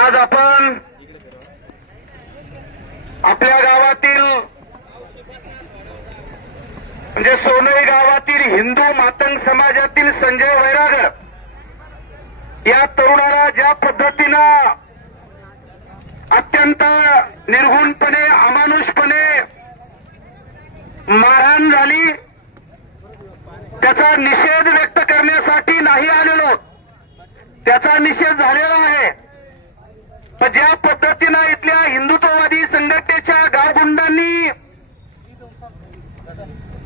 आज आपण आपल्या गावातील म्हणजे सोनई गावातील हिंदू मातंग समाजातील संजय वैरागर या तरुणाला ज्या पद्धतीनं अत्यंत निर्घुणपणे अमानुषपणे मारहाण झाली त्याचा निषेध व्यक्त करण्यासाठी नाही आलेलो, त्याचा निषेध झालेला आहे। पण ज्या पद्धतीनं इथल्या हिंदुत्ववादी संघटनेच्या गावगुंडांनी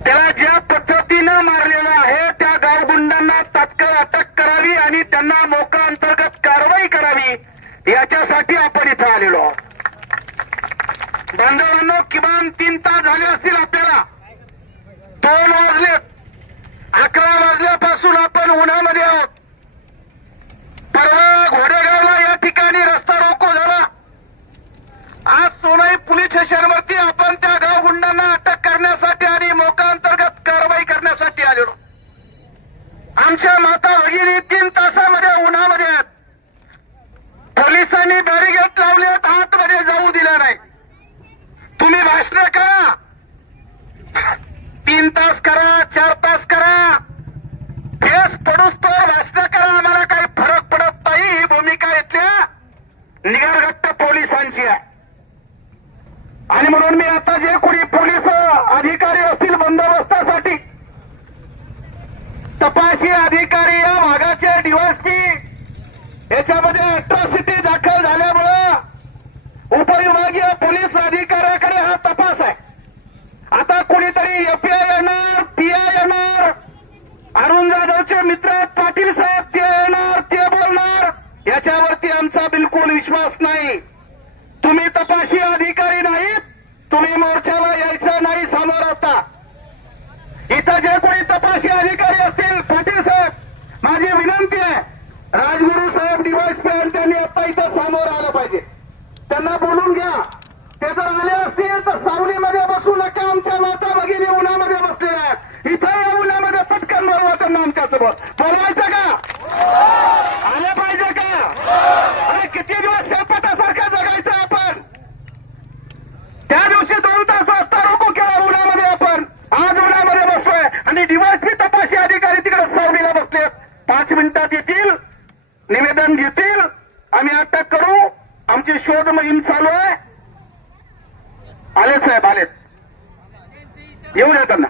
त्याला ज्या पद्धतीनं मारलेलं आहे त्या गावगुंडांना तात्काळ अटक करावी आणि त्यांना मोका अंतर्गत कारवाई करावी याच्यासाठी आपण इथं आलेलो आहोत। बांधवांनो, किमान 3 तास झाले असतील आपल्याला, 2 वाजलेत, 11 वाजल्यापासून आपण उन्हामध्ये आहोत। परवा घोडेगावला या ठिकाणी रस्ता रोको झाला। आज सोनई पोलीस स्टेशनवरती आपण त्या गावगुंडांना अटक करण्यासाठी आणि मोका अंतर्गत कारवाई करण्यासाठी आलेलो। आमच्या माता भगिनी 3 तासामध्ये उन्हामध्ये आहेत, पोलिसांनी बॅरिगेट लावलेत, आतमध्ये जाऊ दिला नाही। तुम्ही भाषण करा, 3 तास करा, 4 तास करा, फेस पडूस तर भाषण करा, आम्हाला काही फरक पडत नाही। ही भूमिका इथल्या निगरगट्ट पोलिसांची आहे। आणि म्हणून मी आता जे कोणी पोलीस अधिकारी असतील बंदोबस्तासाठी, तपासी अधिकारी या भागाचे डीवायएसपी याच्यामध्ये अट्रॉसिटी दाखल झाल्यामुळं उपविभागीय पोलीस अधिकाऱ्याकडे हा तपास आहे। आता कोणीतरी एफआय येणार, पीआय येणार, अरुण जाधवचे मित्र पाटील साहेब ते येणार, ते बोलणार, याच्यावरती आमचा बिलकुल विश्वास नाही। तुम्ही तपासी अधिकारी नाहीत, तुम्ही मोर्चाला यायचं नाही समोर। आता इथं जे कोणी तपासी अधिकारी असतील, पाटील साहेब, माझी विनंती आहे, राजगुरू साहेब डीवायएसपी आणि त्यांनी आता इथं समोर आलं पाहिजे, त्यांना बोलून घ्या। ते जर आले असतील तर सावलीमध्ये बसू नका, आमच्या माता भगिनी उन्हामध्ये बसलेल्या आहेत, इथं या उन्हामध्ये पटकन बोलवा त्यांना आमच्यासोबत। बोलवायचं का? आले पाहिजे का? अरे किती दिवस शेळपाटासारखं जगायचं आपण? त्या दिवशी 2 तास रस्ता रोको केला उन्हामध्ये आपण, आज उन्हामध्ये बसतोय आणि डीवायएसपी तपासी अधिकारी तिकडे सावलीला बसलेत। 5 मिनिटात येतील, निवेदन घेतील, आम्ही अटक करू, आमची शोध मोहीम चालू आहे। आलेत साहेब, आलेत, येऊ द्या त्यांना।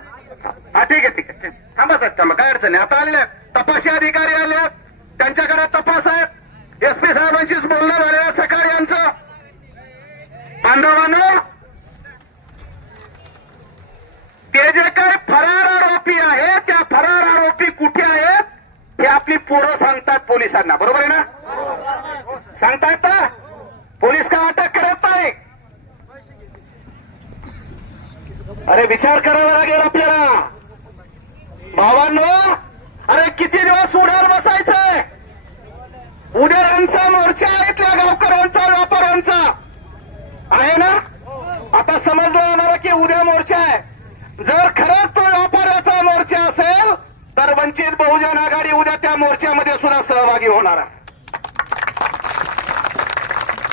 हा ठीक आहे, ठीक आहे, थांबा साहेब, थांबा, काय अडचण नाही। आता आलेले तपासी अधिकारी आलेत, त्यांच्याकडे तपास आहेत, एसपी साहेबांशीच बोलणं झालेलं सकाळी आमचं। बांधवांनो, ते जे काही फरार आरोपी आहेत त्या फरार आरोपी कुठे आहेत हे आपली पोरं सांगतात पोलिसांना, बरोबर आहे ना? सांगतायत ना? पोलीस का अटक करत नाही? अरे विचार करावा लागेल आपल्याला भावांनो। अरे किती दिवस उन्हात बसायचंय? उद्या यांचा मोर्चा आहे, इथल्या गावकऱ्यांचा, व्यापाऱ्यांचा आहे ना? आता समजलं आम्हाला की उद्या मोर्चा आहे। जर खरंच तो व्यापाऱ्याचा मोर्चा असेल तर वंचित बहुजन आघाडी उद्या त्या मोर्चामध्ये सुद्धा सहभागी होणार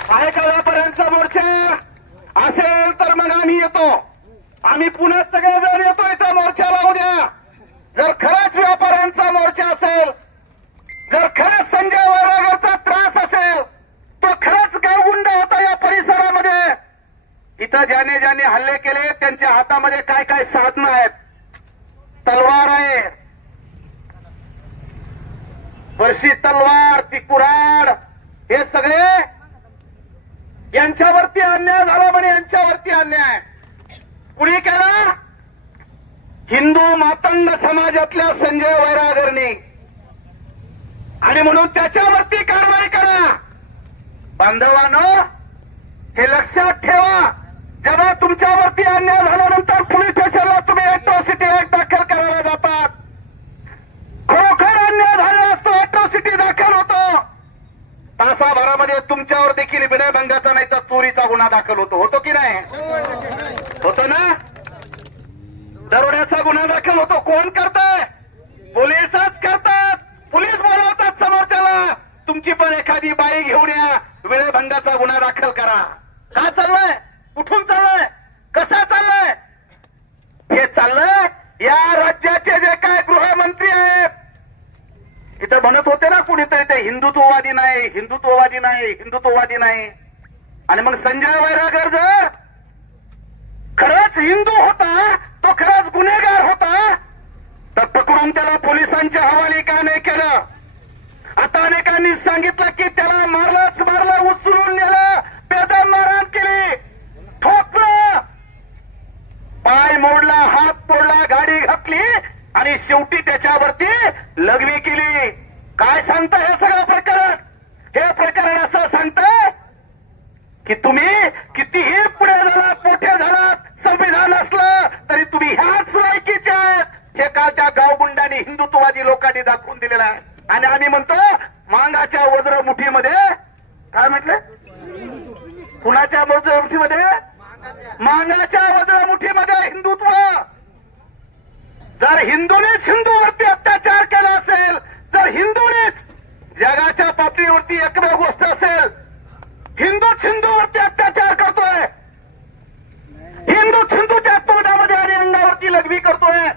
आहे का? व्यापाऱ्यांचा मोर्चा असेल तर मग आम्ही येतो, आम्ही पुन्हा सगळेजण येतो इथं मोर्चाला उद्या। जर खरंच व्यापाऱ्यांचा मोर्चा असेल, जर खरंच संजय वैरागरचा त्रास असेल, तो खरंच गावगुंड होता या परिसरामध्ये, इथं ज्याने ज्याने हल्ले केले त्यांच्या हातामध्ये काय काय साधनं आहेत, तलवार आहे, वर्षी तलवार, ती कुऱ्हाड, हे सगळे यांच्यावरती अन्याय झाला म्हणे, यांच्यावरती अन्याय कुणी केला? हिंदू मातंग समाजातल्या संजय वैरागरनी, आणि म्हणून त्याच्यावरती कारवाई करा। बांधवांनो, हे लक्षात ठेवा, जेव्हा तुमच्यावरती अन्याय झाल्यानंतर पोलीस स्टेशनला तुम्ही अॅट्रॉसिटी ऍक्ट दाखल करायला जातात, खरोखर अन्याय झाला असतो, अॅट्रॉसिटी दाखल होतो, तासाभरामध्ये तुमच्यावर देखील विनयभंगाचा नाही तर चोरीचा गुन्हा दाखल होतो की नाही? होतो ना? दरोड्याचा गुन्हा दाखल होतो, कोण करताय? पोलीसच करतात, पोलीस बोलवतात समोरच्याला, तुमची पण एखादी बाई घेऊन या, वेळेभंगाचा गुन्हा दाखल करा. का चाललंय? कुठून चाललंय? कसा चाललंय? हे चाललंय या राज्याचे जे काय गृहमंत्री आहेत, इथं म्हणत होते ना कुणीतरी ते हिंदुत्ववादी नाही, हिंदुत्ववादी नाही, हिंदुत्ववादी नाही. आणि मग संजय वैरागर जर खरंच हिंदू होता, तो खरंच गुन्हेगार होता, तर पकडून त्याला पोलिसांच्या हवाली का नाही केलं? आता अनेकांनी सांगितलं की त्याला मारलंच मारलं, उचलून नेलं, बेदम मारहाण केली, ठोकलं, पाय मोडला, हात मोडला, गाडी घातली आणि शेवटी त्याच्यावरती लघवी केली. काय सांगता हे सगळं प्रकरण? हे प्रकरण असं सांगतं की तुम्ही कितीही पुढे झालात, मोठे झालात, संविधान असलं तरी तुम्ही ह्याच लायकीचे आहेत. हे काल त्या गावगुंडांनी, हिंदुत्ववादी लोकांनी दाखवून दिलेलं आहे. आणि आम्ही म्हणतो मांगाच्या वज्र मुठीमध्ये, काय म्हटलं? कुणाच्या वज्र मुठीमध्ये? मांगाच्या वज्र मुठीमध्ये हिंदुत्व. जर हिंदूनेच हिंदूवरती अत्याचार केला असेल, जर हिंदूनेच जगाच्या पातळीवरती एकमेव गोष्ट असेल, हिंदूच हिंदूवरती अत्याचार करतोय, हिंदूच हिंदूच्या तोंडामध्ये आणि अंगावरती लघवी करतोय.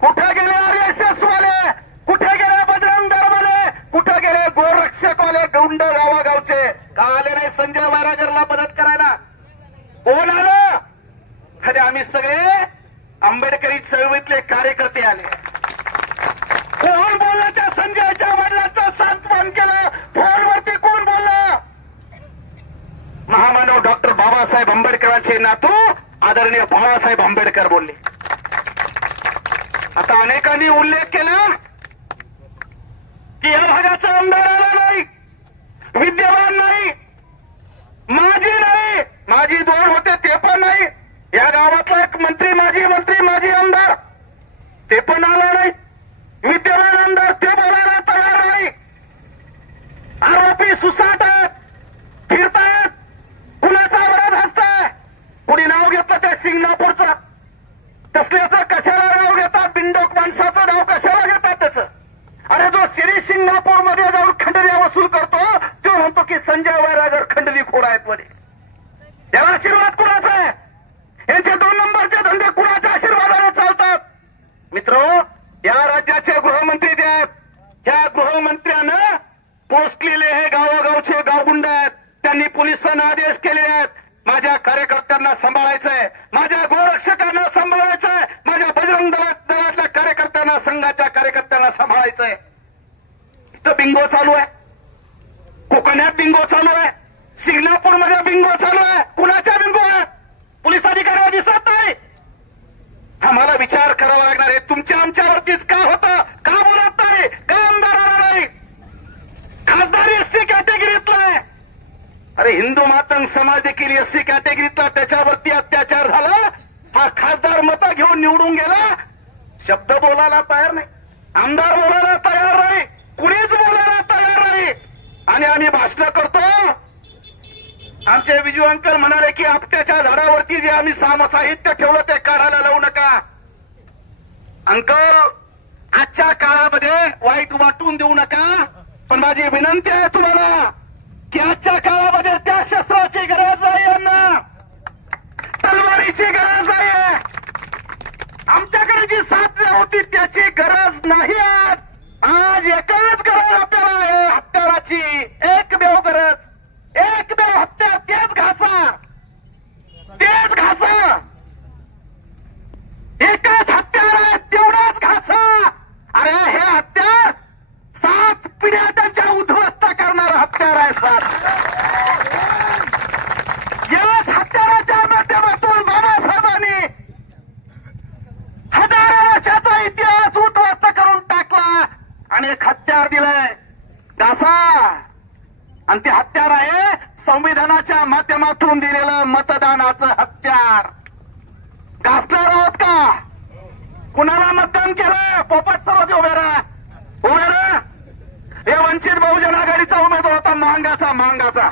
कुठे गेले RSS वाले? कुठे गेले बजरंग दलवाले? कुठे गेले गोरक्षकवाले गुंड गावागावचे? का आले नाही संजय वैरागरला मदत करायला? कोण आलं? खरे आम्ही सगळे आंबेडकरी चळवळीतले कार्यकर्ते आले. कोण बोललं त्या संजयच्या वडिलांचं सांत्वन केलं? फोनवरती कोण बोललं? महामानव डॉक्टर बाबासाहेब आंबेडकरांचे नातू आदरणीय बाळासाहेब आंबेडकर बोलले. आता अनेकांनी उल्लेख केला की या भागाचा आमदार आला नाही, विद्यमान नाही, माजी नाही, माजी 2 होते ते पण नाही, या गावातला एक मंत्री, माजी आमदार ते पण आला नाही, विद्यमान आमदार ते बोलायला तयार नाही. आरोपी सुसाट आहेत, फिरतायत, कुणाचा वरद हसताय. कुणी नाव घेतलं ते सिंगणापूरचं, तसल्याचं कशाला नाव घेतात? बिंडोक माणसाचं नाव कशाला घेतात त्याचं? अरे जो सिरी सिंगापूरमध्ये जाऊन खंडण्या वसूल करतो तो म्हणतो की संजय वैरागर खंडणीखोर आहेत म्हणे. याला आशीर्वाद कुणाचा आहे? यांचे 2 नंबरचे धंदे कुणाच्या आशीर्वादाने चालतात? मित्रो, या राज्याचे गृहमंत्री जे आहेत, त्या गृहमंत्र्यानं पोस्ट लिहिले, हे गावोगावचे गावगुंड आहेत, त्यांनी पोलिसांना आदेश केले आहेत, माझ्या कार्यकर्त्यांना सांभाळायचंय, माझ्या गोरक्षकांना सांभाळायचंय, माझ्या बजरंग दलातल्या कार्यकर्त्यांना, संघाच्या कार्यकर्त्यांना सांभाळायचंय. इथं बिंगो चालू आहे, कोकणात बिंगो चालू आहे, सिंगणापूरमध्ये बिंगो चालू आहे. कुणाच्या बिंगो आहे? पोलीस अधिकाऱ्याला दिसत नाही. आम्हाला विचार करावा लागणार आहे, तुमच्या आमच्यावरतीच का होतं? का बोलत नाही? का आमदार आला नाही? खासदार SC कॅटेगरीतला आहे. अरे हिंदू मातंग समाज देखील SC कॅटेगरीतला, त्याच्यावरती अत्याचार झाला, हा खासदार मतं घेऊन निवडून गेला, शब्द बोलायला तयार नाही, आमदार बोलायला तयार नाही, कुणीच बोलायला तयार नाही. आणि आम्ही भाषण करतो. आमचे विजू अंकल म्हणाले की आपट्याच्या झाडावरती जे आम्ही साहित्य ठेवलं ते काढायला लावू नका. अंकल, आजच्या काळामध्ये वाईट वाटून देऊ नका, पण माझी विनंती आहे तुम्हाला की आजच्या काळामध्ये त्या शस्त्राची गरज आहे, यांना तलवारीची गरज आहे. आमच्याकडे जी साधने होती त्याची गरज नाही. आज एकच गरज आपल्याला आहे, हत्याराची. एकमेव गरज, एकमेव हत्यार, तेच घासा, तेच घासा. एकच हत्यार आहे, तेवढाच घासा. अरे हे हत्यार 7 पिढ्या त्यांच्या उद्ध्वस्त करणारं हत्यार आहे. 7 याच हत्याराच्या माध्यमातून बाबासाहेबांनी हजारो वर्षाचा इतिहास उद्ध्वस्त करून टाकला आणि एक हत्यार दिलंय, घासा. आणि ते हत्यार आहे संविधानाच्या माध्यमातून दिलेलं मतदानाचं हत्यार. घासणार आहोत का? कुणाला मतदान केलं? पोपट सर्वती उभे राहा, उभे राहा. हे वंचित बहुजन आघाडीचा उमेदवार होता, मांगाचा.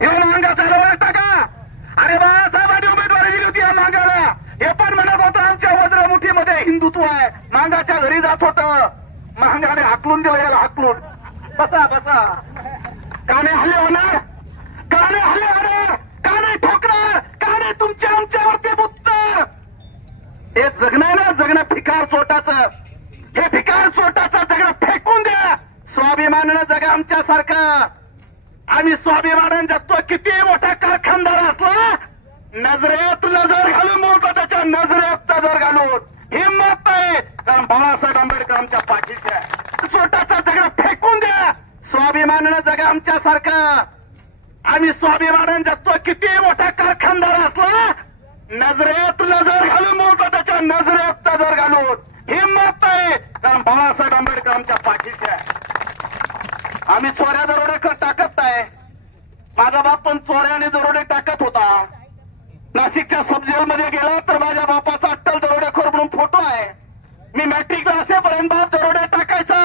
हे मांगाचा ओळखता का? अरे बाळासाहेबांनी उमेदवारी दिली होती या मांगाला. हे पण म्हणत होतं आमच्या वज्रमुठीमध्ये हिंदुत्व आहे. मांगाच्या घरी जात होतं, मांगाने हाकलून दिलं याला, हाकलून. बसा बसा. का नाही हल्ले होणार? का नाही हल्ले होणार? का नाही ठोकणार? का नाही तुमच्या आमच्यावरती बुत्तर? हे जगणं आहे ना, जगणं फिकार चोटाचं. हे फिकार चोटाचं जगणं फेकून द्या. स्वाभिमानानं जगा आमच्यासारखं. आम्ही स्वाभिमानानं जगतो. किती मोठा कारखानदार असला नजरेत नजर घालून बोलतो, त्याच्या नजरेत नजर घालून. हिंमत आहे कारण बाळासाहेब आंबेडकर आमच्या पाठीशी आहे. चोटाचा जगणं फेकून द्या. स्वाभिमानानं जगा आमच्यासारखं. आम्ही स्वाभिमानानं जगतो. किती मोठा कारखानदार असला नजरेत नजर घालून बोलतो, त्याच्या नजरेत नजर घालून. हिंमत आहे कारण बाळासाहेब आंबेडकर आमच्या पाठीशी आहे. आम्ही चोऱ्या दरोडे टाकत नाही. माझा बाप पण चोऱ्याने दरोडे टाकत होता. नाशिकच्या सब जेलमध्ये गेला तर माझ्या बापाचा अट्टल दरोडेखोर म्हणून फोटो आहे. मी मॅट्रिकला असेपर्यंत बाप दरोडे टाकायचा.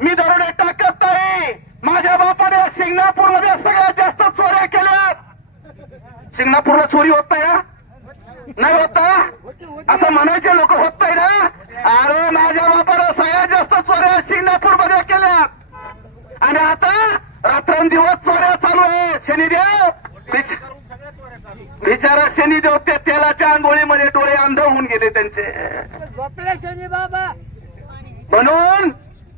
मी दरोडे टाकत नाही. माझ्या बापाने सिंगणापूरमध्ये सगळ्यात जास्त चोऱ्या केल्यात. सिंगणापूरला चोरी होत नाही ना? नाही होत असं म्हणायचे लोक होत नाही ना? अरे माझ्या बापाने सगळ्यात जास्त चोऱ्या सिंगणापूरमध्ये केल्यात. आणि आता रात्रंदिवस चोऱ्या चालू आहे. शनिदेव बिचारा शनिदेव त्या तेलाच्या आंघोळीमध्ये डोळे अंध होऊन गेले त्यांचे. म्हणून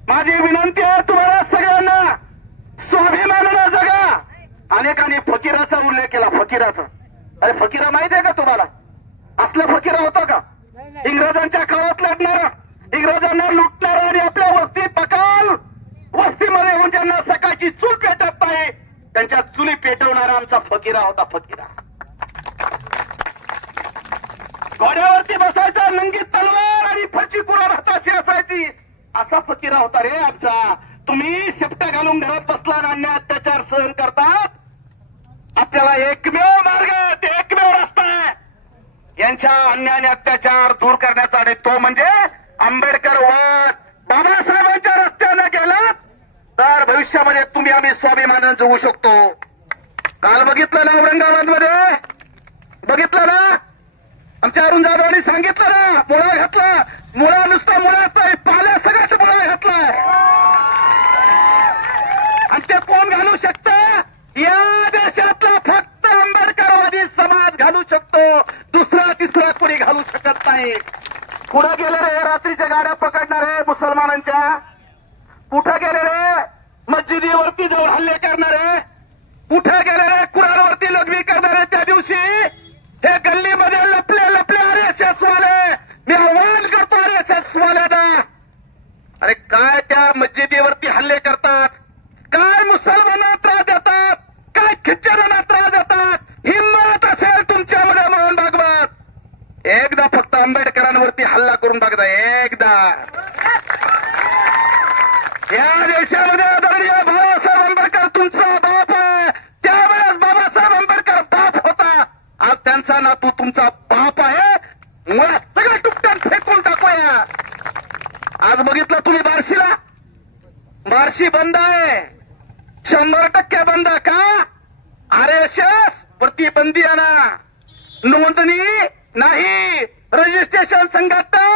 माझी विनंती आहे तुम्हाला सगळ्यांना, स्वाभिमानानं जगा. अनेकांनी फकीराचा उल्लेख केला. फकीराचा, अरे फकीरा माहिती आहे का तुम्हाला? असलं फकीरा होतं का? इंग्रजांच्या काळात लढणारा, इंग्रजांना लुटणारा आणि आपल्या वस्तीत बकाल वस्तीमध्ये होऊन ज्यांना सकाळची चूल पेटत नाही त्यांच्या चुली पेटवणारा आमचा फकीरा होता. फकीरा घोड्यावरती बसायचा, नंगी तलवार आणि फरची कुराड हाताशी असायची, असा फकीरा होता रे आमचा. तुम्ही शेपट्या घालून घरात बसला आणि अन्याय अत्याचार सहन करतात. आपल्याला एकमेव मार्ग आहे, ते एकमेव रस्ता आहे यांच्या अन्याय आणि अत्याचार दूर करण्याचा, आणि तो म्हणजे आंबेडकर वाद. बाबासाहेबांच्या रस्त्याने गेलात तर भविष्यामध्ये तुम्ही आम्ही स्वाभिमानानं जगू शकतो. काल बघितलं ना औरंगाबादमध्ये, बघितलं ना आमच्या अरुण जाधवांनी सांगितलं ना, मुळा घातला. मुळा नुसता मुळाच नाही, पाल्या सगळ्यात मुळा घातलाय. आणि ते कोण घालू शकतं? या देशातला फक्त आंबेडकरवादी समाज घालू शकतो. दुसरा तिसरा कोणी घालू शकत नाही. कुठं गेले रे रात्रीच्या गाड्या पकडणारे मुसलमानांच्या? कुठं गेले रे मस्जिदीवरती जाऊन हल्ले करणारे? कुठं गेले रे कुराणवरती लघवी करणारे? त्या दिवशी हे गल्लीमध्ये लपले लपले आरएसएस वाले. मी आवाहन करतो आरएसएस वाल्यांना, अरे काय त्या मस्जिदीवरती हल्ले करतात? काय मुसलमानांना त्रास देतात? काय ख्रिश्चनांना त्रास देतात? हिंमत असेल तुमच्यामध्ये मोहन भागवत, एकदा फक्त आंबेडकरांवरती हल्ला करून बघता. एकदा या देशामध्ये आदरणीय बाबासाहेब आंबेडकर तुमचा बाप आहे. त्यावेळेस बाबासाहेब आंबेडकर बाप होता, आज त्यांचा नातू तुमचा बाप आहे. मुळात सगळं टुकट्यात फेकून टाकूया. आज बघितलं तुम्ही बार्शीला, बार्शी बंद आहे, 100% बंद. का? आरएसएस वरती बंदी आणा, नोंदणी नाही, रजिस्ट्रेशन संघटना.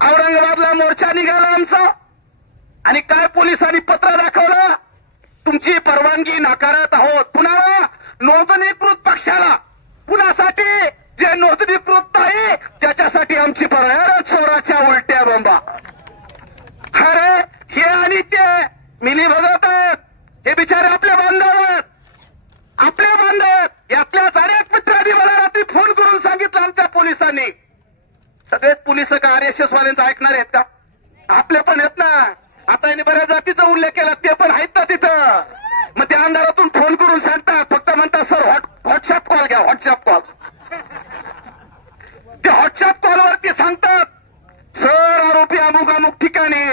औरंगाबादला मोर्चा निघाला आमचा, आणि काय पोलिसांनी पत्र दाखवलं, तुमची परवानगी नाकारत आहोत. पुन्हा नोंदणीकृत पक्षाला, पुण्यासाठी जे नोंदणीकृत नाही त्याच्यासाठी आमची परवानगी. चोराच्या उलट्या बोंबा. अरे हे आणि ते मिली भगत आहेत. हे बिचारे आपले बांधव आहेत, आपले बांधव आहेत. यातल्याच अनेक मित्रांनी मला रात्री फोन करून सांगितलं आमच्या पोलिसांनी. सगळेच पोलिस का आरएसएस वाल्यांचं ऐकणार आहेत का? आपले पण आहेत ना. आता यांनी बऱ्याच जातीचा उल्लेख केला, ते पण आहेत ना तिथं. मग त्या अंधारातून फोन करून सांगतात, फक्त म्हणतात सर व्हॉट्सअप कॉल घ्या, व्हॉट्सअप कॉल. ते व्हॉट्सअप कॉलवरती सांगतात, सर आरोपी अमुक अमुक ठिकाणी,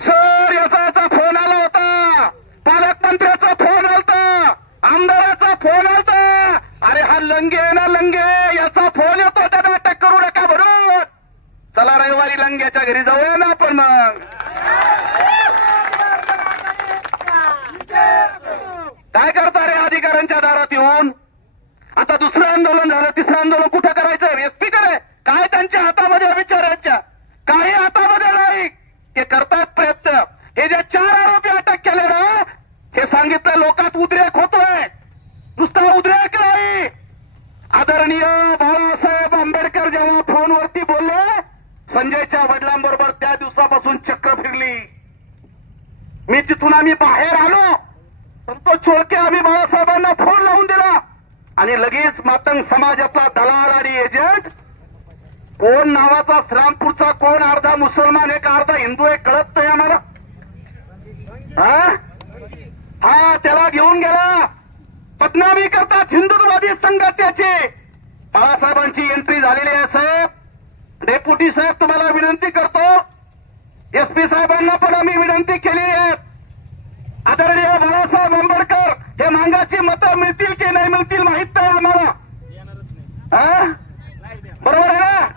सर याचा फोन आला होता, पालकमंत्र्याचा फोन आलता, आमदाराचा फोन आलता. अरे हा लंगे आहे ना, लंगे, याचा फोन येतो, त्याला अटक करू नका भरून. चला रविवारी लंग्याच्या घरी जाऊया ना आपण. मग काय करता रे अधिकाऱ्यांच्या दारात येऊन? आता दुसरं आंदोलन झालं, तिसरं आंदोलन कुठं करायचं? एसपीकडे. काय त्यांच्या हातामध्ये विचारांच्या? काही हातामध्ये नाही. ते करतात प्रयत्न. हे जे 4 आरोपी लोकात उद्रेक होतोय. नुसता उद्रेक नाही, आदरणीय बाळासाहेब आंबेडकर जेव्हा फोनवरती बोलले, संजयच्या वडिलांबरोबर त्या दिवसापासून चक्र फिरली. मी तिथून आम्ही बाहेर आलो, संतोष छोळके आम्ही बाळासाहेबांना फोन लावून दिला आणि लगेच मातंग समाजातला दलाल आणि एजंट कोण नावाचा श्रामपूरचा, कोण अर्धा मुसलमान एक अर्धा हिंदू आहे कळत नाही आम्हाला. हा त्याला घेऊन गेला. बदनामी करतात हिंदुत्ववादी संघटनेची. बाळासाहेबांची एंट्री झालेली आहे. साहेब, डेप्युटी साहेब, तुम्हाला विनंती करतो, एसपी साहेबांना पण आम्ही विनंती केली आहे. आदरणीय बाळासाहेब आंबेडकर हे मांगाची मतं मिळतील की नाही मिळतील माहित नाही आम्हाला. बरोबर आहे ना?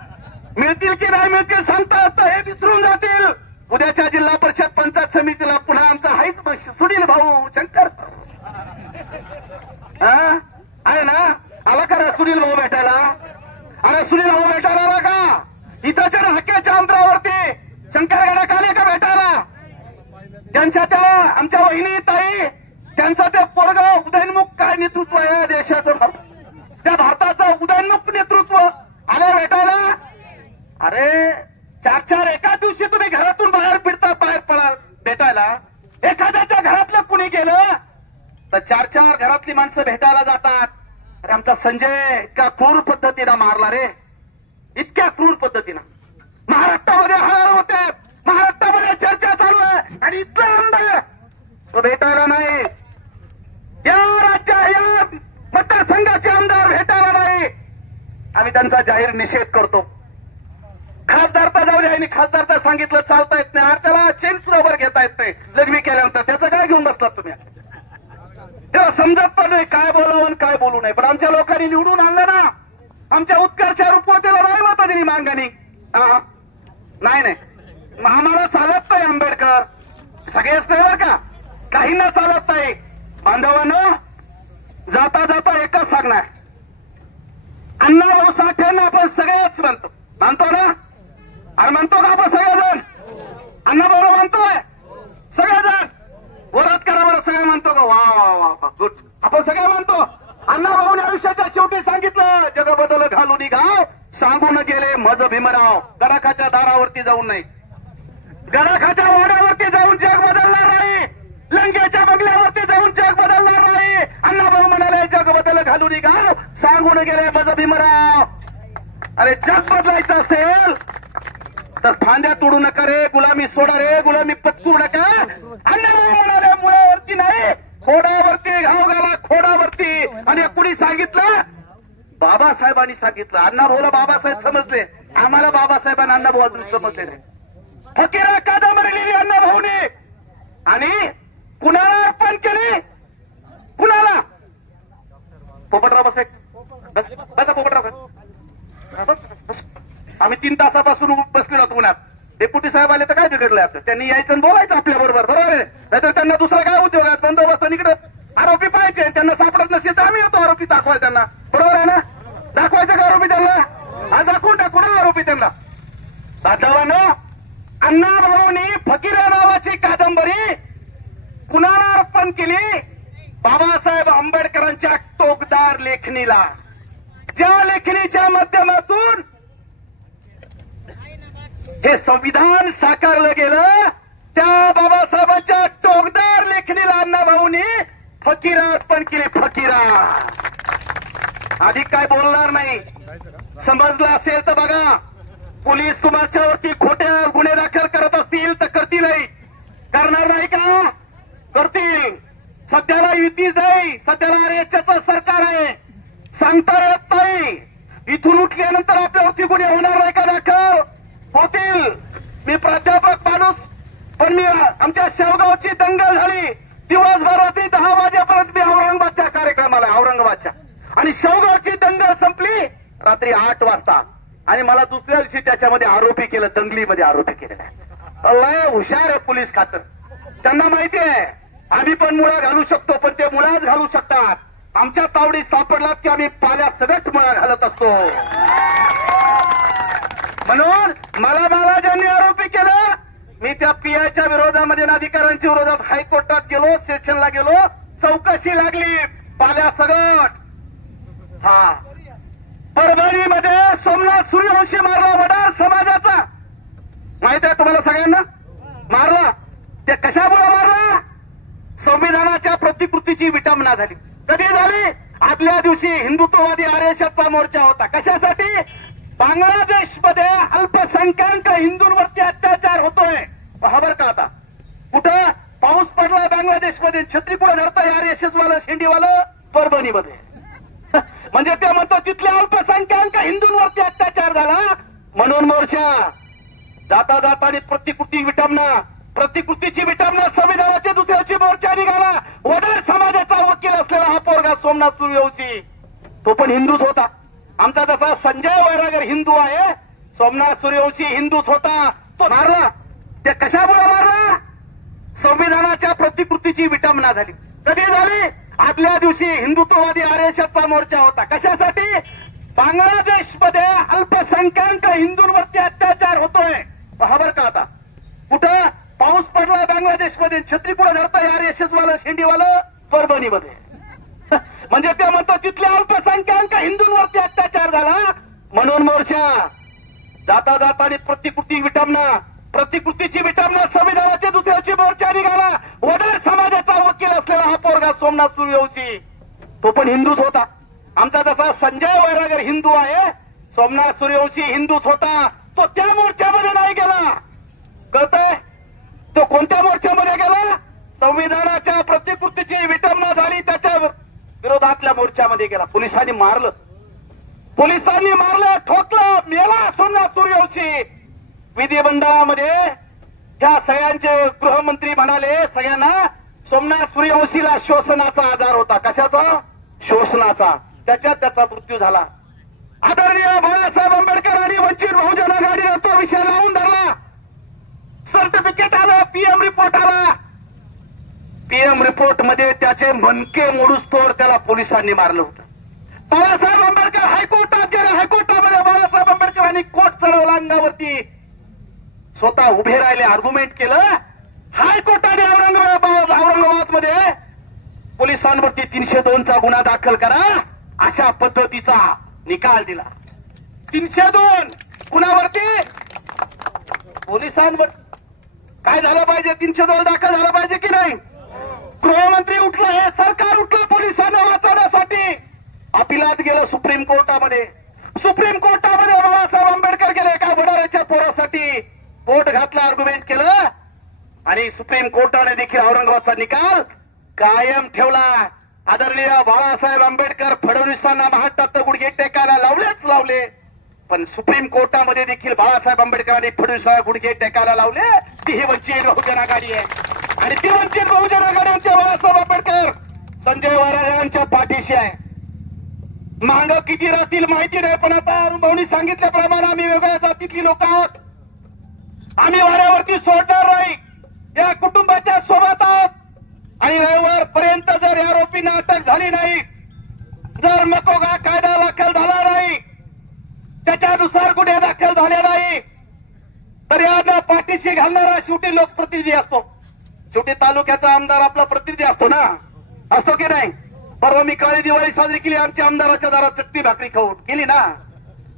मिळतील की नाही मिळतील सांगता येतं, हे विसरून जातील. उद्याच्या जिल्हा परिषद पंचायत समितीला पुन्हा आमचा हाच सुनील भाऊ शंकर आहे ना, आला का रे सुनील भाऊ भेटायला? अरे सुनील भाऊ भेटायला आला का? इथंच्या हाक्याच्या अंतरावरती शंकरगडात आले का भेटायला? त्यांच्या त्या आमच्या वहिनी ताई, त्यांचं ते पोरग उदयनमुख काय नेतृत्व आहे देशाचं, त्या भारताचं उदयनमुख नेतृत्व आले भेटायला. अरे चार एका दिवशी तुम्ही घरातून बाहेर फिरता, बाहेर पडा भेटायला. एखाद्याच्या घरातलं कुणी गेलं तर चार घरातली माणसं भेटायला जातात. अरे आमचा संजय इतक्या क्रूर पद्धतीनं मारला रे, इतक्या क्रूर पद्धतीनं. महाराष्ट्रामध्ये हळहळ होते, महाराष्ट्रामध्ये चर्चा चालू आहे आणि इथला आमदार तो भेटायला नाही. या या मतदारसंघाचे आमदार भेटायला नाही. आम्ही त्यांचा जाहीर निषेध करतो. खासदार तर जाऊ द्या, खासदार तर सांगितलं चालता येत नाही, त्याला चेन सुद्धा वर घेता येत नाही लग्न केल्यानंतर. त्याचं काय घेऊन बसलात तुम्ही? त्याला समजत पण नाही काय बोलावं आणि काय बोलू नये. पण आमच्या लोकांनी निवडून आणलं ना, आमच्या उत्कर्ष रुपवतेला नाही मतं दिली मांगानी. नाही आम्हाला चालत नाही आंबेडकर, सगळेच नाही बरं का, काहींना चालत नाही. बांधवांनो, जाता जाता एकच सांगणार, अण्णाभाऊ साठेंना आपण सगळेच मानतो ना? अरे म्हणतो का आपण सगळेजण? अण्णाभाऊ मानतोय सगळेजण? वरात करा बरं, सगळे म्हणतो का? वा वा वा गुड, आपण सगळे म्हणतो. अण्णाभाऊने आयुष्याच्या शेवटी सांगितलं, जग बदल घालून गाव सांगून गेले मज भीमराव. गडाखाच्या दारावरती जाऊन नाही, गडाखाच्या वाड्यावरती जाऊन जग बदलणार नाही, लंगेच्या बंगल्यावरती जाऊन जग बदलणार नाही. अण्णाभाऊ म्हणाले जग बदल घालून गाव सांगून गेले मज भीमराव. अरे जग बदलायचं असेल तर फांद्या तोडू नका रे, गुलामी सोडा रे, गुलामी पत्करू नका. अण्णाभाऊ म्हणाले मुळावरती नाही, खोडावरती घाव घाला, खोडावरती. आणि कुणी सांगितलं? बाबासाहेबांनी सांगितलं. अण्णाभाऊला बाबासाहेब समजले, आम्हाला बाबासाहेबांना अण्णाभाऊ अजून समजले नाही. फकीरा कादंबरी लिहिली अण्णाभाऊने आणि कुणाला अर्पण केली? कुणाला? पोपटराव बस बसा, पोपटराव बस. आम्ही 3 तासापासून बसलेलो पुण्यात. डेप्युटी साहेब आले तर काय बिघडलंय आपलं? त्यांनी यायचं आणि बोलायचं आपल्या बरोबर, बरोबर आहे? नाहीतर त्यांना दुसरा काय उद्योग आहे? बंदोबस्त इकडे आरोपी पाहिजे, त्यांना सापडत नसेल तर आम्ही येतो आरोपी दाखवायला त्यांना, बरोबर आहे ना? दाखवायचं का आरोपी त्यांना? आज दाखवून टाकू ना आरोपी त्यांना. बांधवांनो, अण्णाभाऊंनी फकीरा नावाची कादंबरी कुणाला अर्पण केली? बाबासाहेब आंबेडकरांच्या टोकदार लेखणीला. ज्या लेखणीच्या माध्यमातून हे संविधान साकारलं गेलं, त्या बाबासाहेबांच्या टोकदार लेखणीला अण्णाभाऊंनी फकीरा अर्पण केली. फकीरा. अधिक काय बोलणार नाही. समजलं असेल तर बघा, पोलीस तुमच्यावरती खोटे गुन्हे दाखल करत असतील तर करतीलही. करणार नाही का? करतील. सध्याला युती जाई, सध्याला आरएसचं सरकार आहे, सांगता येत नाही. इथून उठल्यानंतर आपल्यावरती गुन्हे होणार नाही का दाखल? होतील. मी प्राध्यापक माणूस, पण मी आमच्या शेवगावची दंगल झाली, दिवसभर रात्री 10 वाजेपर्यंत मी औरंगाबादच्या कार्यक्रमाला, औरंगाबादच्या, आणि शेवगावची दंगल संपली रात्री 8 वाजता. आणि मला दुसऱ्या दिवशी त्याच्यामध्ये आरोपी केलं, दंगलीमध्ये आरोपी केलेला आहे. लय हुशार आहे पोलीस खातं. त्यांना माहिती आहे आम्ही पण मुळा घालू शकतो, पण ते मुळाच घालू शकतात. आमच्या तावडीत सापडलात की आम्ही पाल्या सगट मुळा घालत असतो. म्हणून मला ज्यांनी आरोपी केलं, मी त्या पीआयच्या विरोधामध्ये, अधिकाऱ्यांच्या विरोधात हायकोर्टात गेलो, सेशनला गेलो, चौकशी लागली पाल्या सगट. हा परभणीमध्ये सोमनाथ सूर्यवंशी मारला वडार समाजाचा. माहित आहे तुम्हाला सगळ्यांना? मारला. ते कशामुळे मारला? संविधानाच्या प्रतिकृतीची विटंबना झाली. कधी झाली? आदल्या दिवशी हिंदुत्ववादी आरएसएसचा मोर्चा होता. कशासाठी? बांगलादेशमध्ये अल्पसंख्याक हिंदूंवरती अत्याचार होतोय. पहा बरं का आता. कुठं पाऊस पडला बांगलादेशमध्ये, छत्री पुढे धरताय आरएसएस वाला शेंडीवालं परभणीमध्ये. म्हणजे ते म्हणतो तिथल्या अल्पसंख्याक हिंदूंवरती अत्याचार झाला म्हणून मोर्चा. जाता जाता प्रतिकृती विटंबना, प्रतिकृतीची विटंबना, संविधानाच्या दुसऱ्याची मोर्चा निघाला. वडार समाजाचा वकील असलेला हा पोरगा सोमनाथ सूर्यवंशी, तो पण हिंदूच होता. आमचा जसा संजय वैरागर हिंदू आहे, सोमनाथ सूर्यवंशी हिंदूच होता. तो मारला. ते कशामुळे मारला? संविधानाच्या प्रतिकृतीची विटंबना झाली. कधी झाली? आदल्या दिवशी हिंदुत्ववादी आरएसएसचा मोर्चा होता. कशासाठी? बांगलादेशमध्ये अल्पसंख्याक हिंदूंवरती अत्याचार होतोय. पहा बरं का आता. कुठं पाऊस पडला बांगलादेशमध्ये, छत्री पुढे धरताय आरएसएस वाला शेंडीवालं परभणीमध्ये. म्हणजे ते म्हणतो तिथल्या अल्पसंख्याक हिंदूंवरती अत्याचार झाला म्हणून मोर्चा. जाता जाता प्रतिकृती विटंबना, प्रतिकृतीची विटंबना, संविधानाच्या दुसऱ्याची मोर्चा निघाला. वडार समाजाचा वकील असलेला हा पोरगा सोमनाथ सूर्यवंशी, तो पण हिंदूच होता. आमचा जसा संजय वैरागर हिंदू आहे, सोमनाथ सूर्यवंशी हिंदूच होता. तो त्या मोर्चामध्ये नाही गेला. कळतंय? तो कोणत्या मोर्चामध्ये गेला? संविधानाच्या प्रतिकृतीची विटंबना झाली त्याच्या विरोधातल्या मोर्चामध्ये गेला. पोलिसांनी मारलं, पोलिसांनी मारलं, ठोकलं, मेला सोमनाथ सूर्यवंशी. विधी मंडळामध्ये ह्या सगळ्यांचे गृहमंत्री म्हणाले सगळ्यांना, सोमनाथ सूर्यवंशीला श्वसनाचा आजार होता. कशाचा? श्वसनाचा. त्याच्यात त्याचा मृत्यू झाला. आदरणीय बाळासाहेब आंबेडकर आणि वंचित बहुजन आघाडीने तो विषय लावून धरला. सर्टिफिकेट आलं, पीएम रिपोर्ट आला. पीएम रिपोर्ट मध्ये त्याचे मनके मोडूस्तोवर त्याला पोलिसांनी मारलं होतं. बाळासाहेब आंबेडकर हायकोर्टात गेले. हायकोर्टामध्ये बाळासाहेब आंबेडकरांनी कोट चढवला अंगावरती. स्वतः उभे राहिले, आर्ग्युमेंट केलं. हायकोर्टाने औरंगाबादमध्ये पोलिसांवरती 302चा गुन्हा दाखल करा अशा पद्धतीचा निकाल दिला. 302 कुणावरती? पोलिसांवर. काय झालं पाहिजे? 302 दाखल झालं पाहिजे की नाही? गृहमंत्री उठलं, हे सरकार उठलं पोलिसांना वाचवण्यासाठी. अपिलात गेलं सुप्रीम कोर्टामध्ये. सुप्रीम कोर्टामध्ये बाळासाहेब आंबेडकर गेले एका वडाराच्या पोरासाठी. कोर्ट घातला, आर्ग्युमेंट केलं आणि सुप्रीम कोर्टाने देखील औरंगाबादचा निकाल कायम ठेवला. आदरणीय बाळासाहेब आंबेडकर फडणवीसांना महाटात गुडघे टेकायला लावलेच लावले, पण सुप्रीम कोर्टामध्ये देखील बाळासाहेब आंबेडकरांनी फडणवीसांना गुडघे टेकायला लावले. ती ही वंचित बहुजन आघाडी आहे आणि ती वंचित बहुजन आघाडीचे बाळासाहेब आंबेडकर संजय वैरागरांच्या पाठीशी आहे. मांग किती राहतील माहिती नाही, पण आता अरुणभाऊंनी सांगितल्याप्रमाणे आम्ही वेगळ्या जातीतली लोक आहोत. आम्ही वाऱ्यावरती सोडणार नाही. या कुटुंबाच्या सोबत आहोत आणि रविवार पर्यंत जर या आरोपींना अटक झाली नाही, जर मकोगा कायदा दाखल झाला नाही, त्याच्यानुसार गुन्हे दाखल झाले नाही, तर यांना पाठीशी घालणारा शेवटी लोकप्रतिनिधी असतो. शेवटी तालुक्याचा आमदार आपला प्रतिनिधी असतो ना, असतो की नाही? परवा मी काळी दिवाळी साजरी केली, आमच्या आमदाराच्या दारात चटणी भाकरी खाऊन केली ना.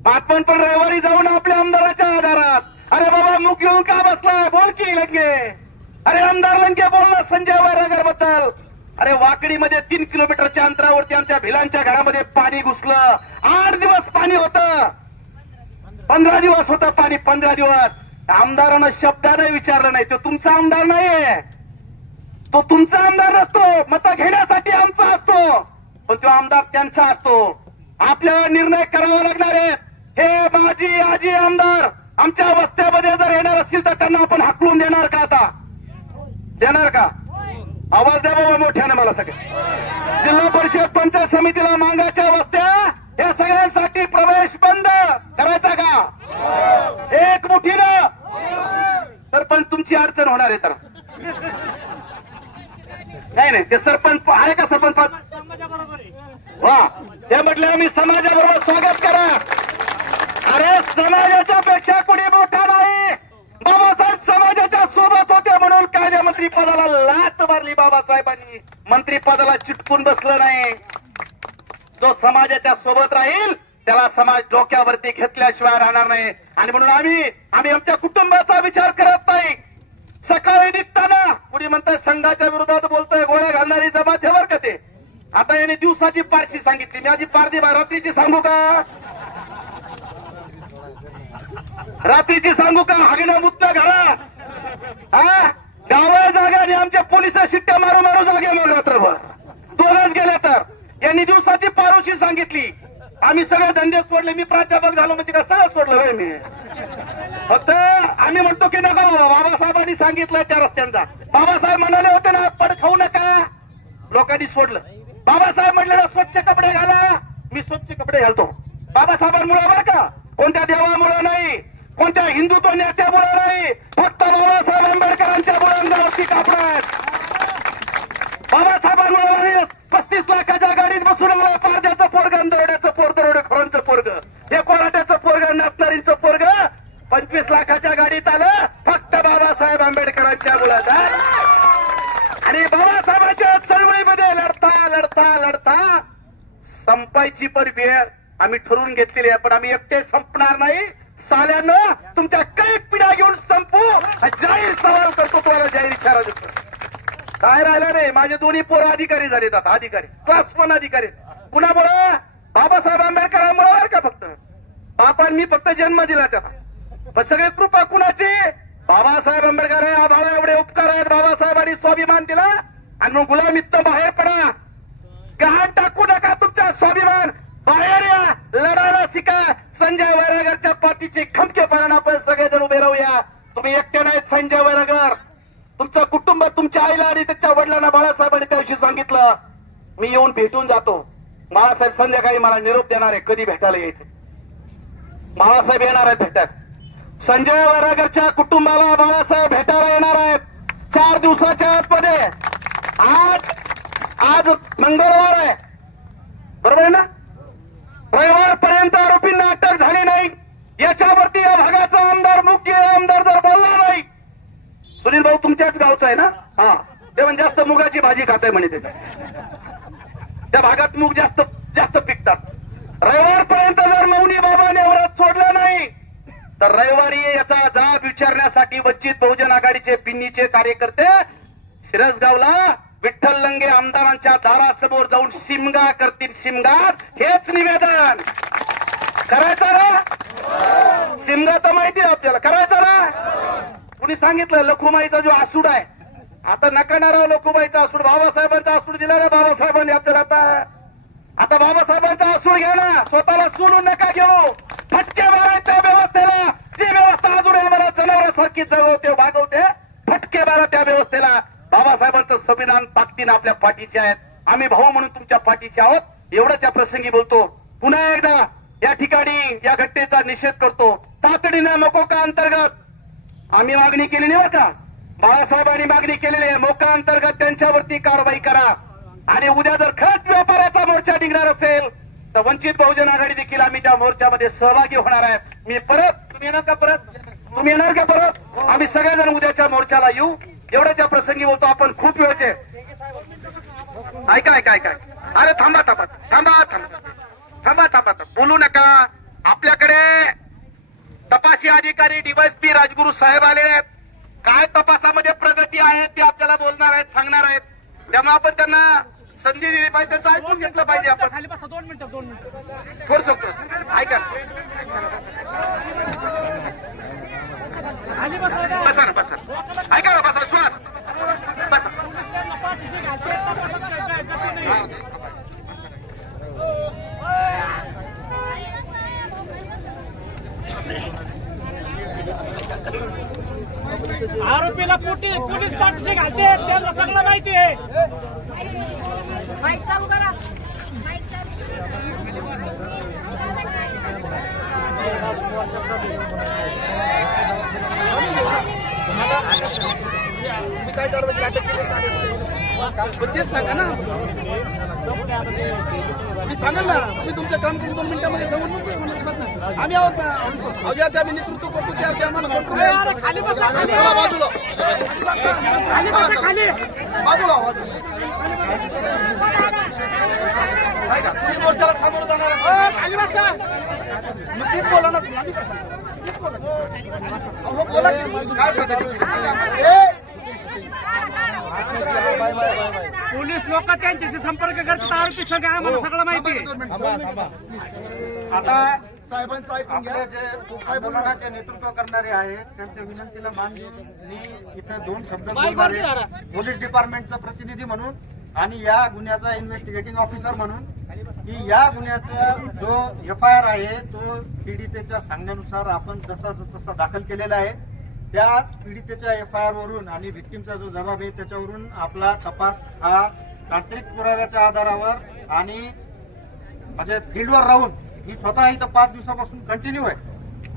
आपण पण रविवारी जाऊन आपल्या आमदाराच्या दारात, अरे बाबा मुख घेऊन का बसलाय, बोल की लंके. अरे आमदार लंके बोल ना संजय वैरागर बद्दल. अरे वाकडीमध्ये 3 किलोमीटरच्या अंतरावरती आमच्या भिलांच्या घरामध्ये पाणी घुसलं. 8 दिवस पाणी होतं, 15 दिवस होतं पाणी, 15 दिवस. आमदारानं शब्दाने विचारलं नाही. तो तुमचा आमदार नाहीये, तो तुमचा आमदार नसतो. मतं घेण्यासाठी आमचा असतो, पण तो आमदार त्यांचा असतो. आपल्याला निर्णय करावा लागणार आहे. हे माजी आजी आमदार आमच्या वस्त्यामध्ये जर येणार असतील तर त्यांना आपण हाकलून देणार का? आता देणार का? आवाज द्या बाबा मोठ्याने मला सगळे. जिल्हा परिषद पंचायत समितीला मांगाच्या वस्त्या या सगळ्यांसाठी प्रवेश बंद करायचा का? एक मुठीनं. सरपंच तुमची अडचण होणार आहे तर नाही. ते सरपंच आहे का? सरपंच वा, ते म्हटलं आम्ही समाजाबरोबर स्वागत करा. अरे समाजाच्या पेक्षा कुणी मोठा नाही. बाबासाहेब समाजाच्या सोबत होते म्हणून कायदा मंत्री पदाला लाच मारली बाबासाहेबांनी. मंत्री पदाला असलं नाही. जो समाजाच्या सोबत राहील त्याला समाज डोक्यावरती घेतल्याशिवाय राहणार नाही. आणि म्हणून आम्ही आमच्या कुटुंबाचा विचार करत नाही. सकाळी निघताना कुणी म्हणतंय संघाच्या विरोधात बोलतोय, गोळ्या घालणारी जमात वर का ते. आता यांनी दिवसाची पारशी सांगितली, मी आधी पारधी रात्रीची सांगू का? रात्रीची सांगू का? हागणं मुतणं घाला. हा गावा जागा आणि आमच्या पोलिस शिट्ट्या मारू मारू जागे मग रात्रभर दोनच गेले. तर यांनी दिवसाची पारोशी सांगितली. आम्ही सगळे धंदे सोडले. मी प्राध्यापक झालो म्हणजे का सगळं सोडलं होय मी. फक्त आम्ही म्हणतो की नका बाबा, बाबासाहेबांनी सांगितलं त्या रस्त्यांचा. बाबासाहेब म्हणाले होते ना पड खाऊ नका, लोकांनी सोडलं. बाबासाहेब म्हटले ना स्वच्छ कपडे घाला, मी स्वच्छ कपडे घालतो. बाबासाहेबांमुळे बरं का, कोणत्या देवामुळे नाही, कोणत्या हिंदुत्व नेत्यामुळे नाही, फक्त बाबासाहेब आंबेडकरांच्या मुलांवरती कापडात. बाबासाहेबांमुळे 35 लाखाच्या गाडीत बसून आला पारद्याचं पोरग, दरोड्याचं पोर, दरोडेखोरांचं पोरग, हे कोराट्याचं पोरग, नाचणारींचं पोरग 25 लाखाच्या गाडीत आलं फक्त बाबासाहेब आंबेडकरांच्या मुलात. आणि बाबासाहेबांच्या चळवळीमध्ये लढता लढता लढता संपायची पण वेळ आम्ही ठरवून घेतलेली आहे. पण आम्ही एकटे संपणार नाही. साल्यानं तुमच्या कैक पिढ्या घेऊन संपू, जाहीर सवाल करतो, तुम्हाला जाहीर इशारा देतो. काय राहिलं नाही. माझे दोन्ही पोरं अधिकारी झालेत, आता अधिकारी, क्लास 1 अधिकारी. कुणामुळे? बाबासाहेब आंबेडकरांमुळे का? फक्त बापांनी फक्त जन्म दिला त्याला. पण सगळे कृपा कुणाची? बाबासाहेब आंबेडकर आहे. आम्हाला एवढे उपकार आहेत. बाबासाहेबांनी स्वाभिमान दिला आणि मग गुलामीत बाहेर पडा. गहाण टाकू नका तुमचा स्वाभिमान. बाहेर या, लढायला शिका. संजय वैरागरच्या पाठीचे खमकेपणाने आपण सगळेजण उभे राहूया. तुम्ही एकटे नाहीत. संजय वैरागर, तुमचं कुटुंब, तुमच्या आईला आणि त्याच्या वडिलांना बाळासाहेबांनी त्या दिवशी सांगितलं मी येऊन भेटून जातो. बाळासाहेब संध्याकाळी मला निरोप देणार आहे, कधी भेटायला यायचं. बाळासाहेब येणार आहेत भेटायला. संजय वैरागरच्या कुटुंबाला बाळासाहेब भेटायला येणार आहेत 4 दिवसाच्या आतमध्ये. आज मंगळवार आहे, बरोबर आहे ना? रविवारपर्यंत आरोपींना अटक झाली नाही. याच्यावरती या भागाचा आमदार, मुख्य आमदार जर बोलला नाही, सुनील भाऊ तुमच्याच गावचा आहे ना? हा, ते म्हणजे जास्त मुगाची भाजी खाताय म्हणे. त्या भागात मूग जास्त पिकतात. रविवारपर्यंत जर मौनी बाबाने व्रत सोडलं नाही तर रविवारी याचा जाब विचारण्यासाठी वंचित बहुजन आघाडीचे पिन्नीचे कार्यकर्ते शिरसगावला विठ्ठल लंगे आमदारांच्या दारासमोर जाऊन शिमगा करतील. शिमगार हेच निवेदन करायचं ना? शिमगा तर माहिती आहे आपल्याला, करायचं ना? कुणी सांगितलं? लखुमाईचा जो आसूड आहे, आता नका ना राव लखुमाईचा आसूड. बाबासाहेबांचा आसूड दिला ना बाबासाहेबांनी आपल्याला. आता बाबासाहेबांचा आसूड घ्या ना, स्वतःला सोडून नका घेऊ. फटके मारा त्या व्यवस्थेला. जी व्यवस्था अजून मला जनावरांसारखी जगवते, भागवते, फटके मारा त्या व्यवस्थेला. बाबासाहेबांचं संविधान ताकदीनं आपल्या पाठीशी आहेत. आम्ही भाऊ म्हणून तुमच्या पाठीशी आहोत. एवढंच या प्रसंगी बोलतो. पुन्हा एकदा या ठिकाणी या घटनेचा निषेध करतो. तातडीनं मोकोका अंतर्गत आम्ही मागणी केलेली बरं का, बाळासाहेबांनी मागणी केलेली आहे. मोका अंतर्गत त्यांच्यावरती कारवाई करा. आणि उद्या जर खरंच व्यापाराचा मोर्चा निघणार असेल तर वंचित बहुजन आघाडी देखील आम्ही त्या मोर्चामध्ये सहभागी होणार आहे. मी तुम्ही येणार का परत? आम्ही सगळेजण उद्याच्या मोर्चाला येऊ. एवढ्याच्या प्रसंगी बोलतो. आपण खूप वेळचे ऐका. अरे थांबा, बोलू नका. आपल्याकडे तपासी अधिकारी डीवायएसपी राजगुरू साहेब आले आहेत. काय तपासामध्ये प्रगती आहे ते आपल्याला बोलणार आहेत, सांगणार आहेत. त्यामुळे आपण त्यांना संधी दिली पाहिजे, त्यांचं ऐकून घेतलं पाहिजे. आपण खाली बसा, 2 मिनिटं करू शकतो. ऐका, बसा. ऐका ना, बसा, श्वास बसा. आरोपीला पोलीस पाठीशी घालते, त्यांना सगळं माहिती आहे. काय कारवाई अटक केली तेच सांगा ना. मी सांगेल ना, तुम्ही तुमचं काम करून 2 मिनिटांमध्ये सांगून मोकळे होणार बात नाही. आम्ही आहोत ना, अहो ज्या त्या आम्ही नेतृत्व करतो त्या आम्हाला कंट्रोल आहे. खाली बसा, खाली. चला बाजूला खाली बसा, खाली. बाजूला नाही का, तुम्ही मोर्चाला सामोरं जाणार आहे. खाली बसा. मग तीच बोला ना तुम्ही, आम्ही कसं? तीच बोला. अहो बोला की काय प्रगती केली सांगा. पोलीस लोक त्यांच्याशी संपर्क करतात, आरोपी सगळं आम्हाला सगळं माहिती आहे. आता साहेबांचं ऐकून घ्या. जे आंदोलनाचे नेतृत्व करणारे आहेत त्यांच्या विनंतीला मान देऊन मी इथे 2 शब्द बोलणार आहे. पोलीस डिपार्टमेंटचा प्रतिनिधी म्हणून आणि या गुन्ह्याचा इन्व्हेस्टिगेटिंग ऑफिसर म्हणून की या गुन्ह्याचा जो FIR आहे तो पीडितेच्या सांगण्यानुसार आपण तसा दाखल केलेला आहे. त्या पीडितेच्या FIR वरून आणि व्हिक्टिमचा जो जबाब आहे त्याच्यावरून आपला तपास हा तांत्रिक पुराव्याच्या आधारावर आणि म्हणजे फील्डवर राहून ही स्वतः इथं 5 दिवसापासून कंटिन्यू आहे.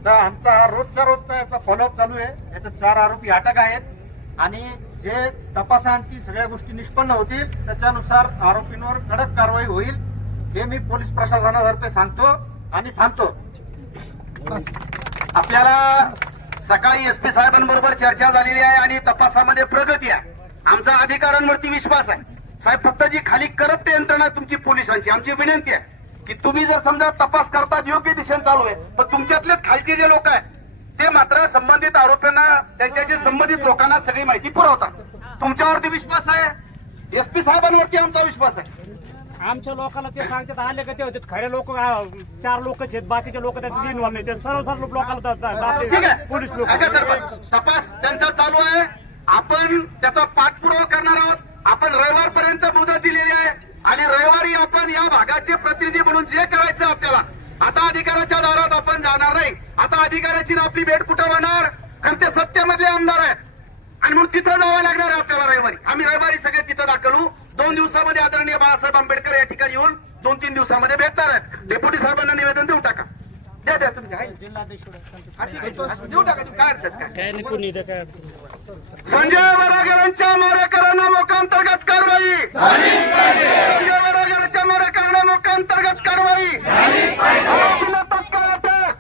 तर आमचा हा रोजचा याचा फॉलोअप चालू आहे. याच्यात 4 आरोपी अटक आहेत आणि जे तपासांती सगळ्या गोष्टी निष्पन्न होतील त्याच्यानुसार आरोपींवर कडक कारवाई होईल हे मी पोलीस प्रशासनातर्फे सांगतो आणि थांबतो. आपल्याला सकाळी SP साहेबांबरोबर चर्चा झालेली आहे आणि तपासामध्ये प्रगती आहे. आमचा अधिकाऱ्यांवरती विश्वास आहे. साहेब फक्त जी खाली करप्ट यंत्रणा तुमची पोलिसांची आमची विनंती आहे की तुम्ही जर समजा तपास करतात योग्य दिशेने चालू आहे पण तुमच्यातलेच खालचे जे लोक आहेत ते मात्र संबंधित आरोपींना त्यांच्या जे संबंधित लोकांना सगळी माहिती पुरवतात. तुमच्यावरती विश्वास आहे, SP साहेबांवरती आमचा विश्वास आहे. आमच्या लोकांना ते सांगतात आले का ते होते खरे लोक 4 लोकच आहेत, बाकीचे लोक त्यात इन्व्हॉल्व नाही. ते सर्व लोकांना ठीक आहे पोलीस लोक तपास त्यांचा चालू आहे. आपण त्याचा पाठपुरावा करणार आहोत. आपण रविवारपर्यंत मुदत दिलेली आहे आणि रविवारी आपण या भागाचे प्रतिनिधी म्हणून जे करायचं आपल्याला आता अधिकाऱ्याच्या दारात आपण जाणार नाही. आता अधिकाऱ्याची आपली भेट कुठं होणार कारण ते सत्तेमधले आमदार आहेत आणि म्हणून तिथं जावं लागणार आहे आपल्याला रविवारी. आम्ही रविवारी सगळे तिथं दाखल होऊ. 2 दिवसामध्ये आदरणीय बाळासाहेब आंबेडकर या ठिकाणी येऊन 2-3 दिवसामध्ये भेटणार आहेत. डेप्युटी साहेबांना निवेदन देऊ टाका. द्या तुम्ही देऊ टाका. काय अडचण काय संजय वरागरांच्या मारेकरांना मोकांतर्गत कारवाई. संजय वरागरांच्या मारेकरांना मोकांतर्गत कारवाई. तत्काळ अटक.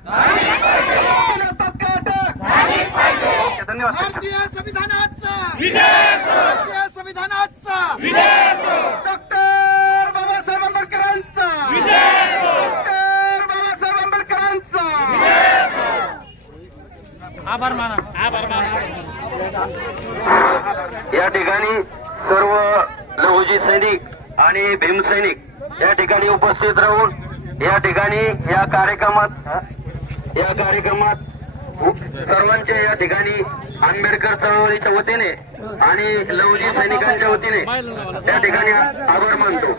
तत्काळ अटक. धन्यवाद. भारतीय संविधानाचा डॉक्टर बाबासाहेब आंबेडकरांचा. डॉक्टर बाबासाहेब आंबेडकरांचा. आभार माना. या ठिकाणी सर्व लहुजी सैनिक आणि भीमसैनिक या ठिकाणी उपस्थित राहून या ठिकाणी या कार्यक्रमात सर्वांच्या या ठिकाणी आंबेडकर चळवळीच्या वतीने आणि लहुजी सैनिकांच्या वतीने या ठिकाणी आभार मानतो.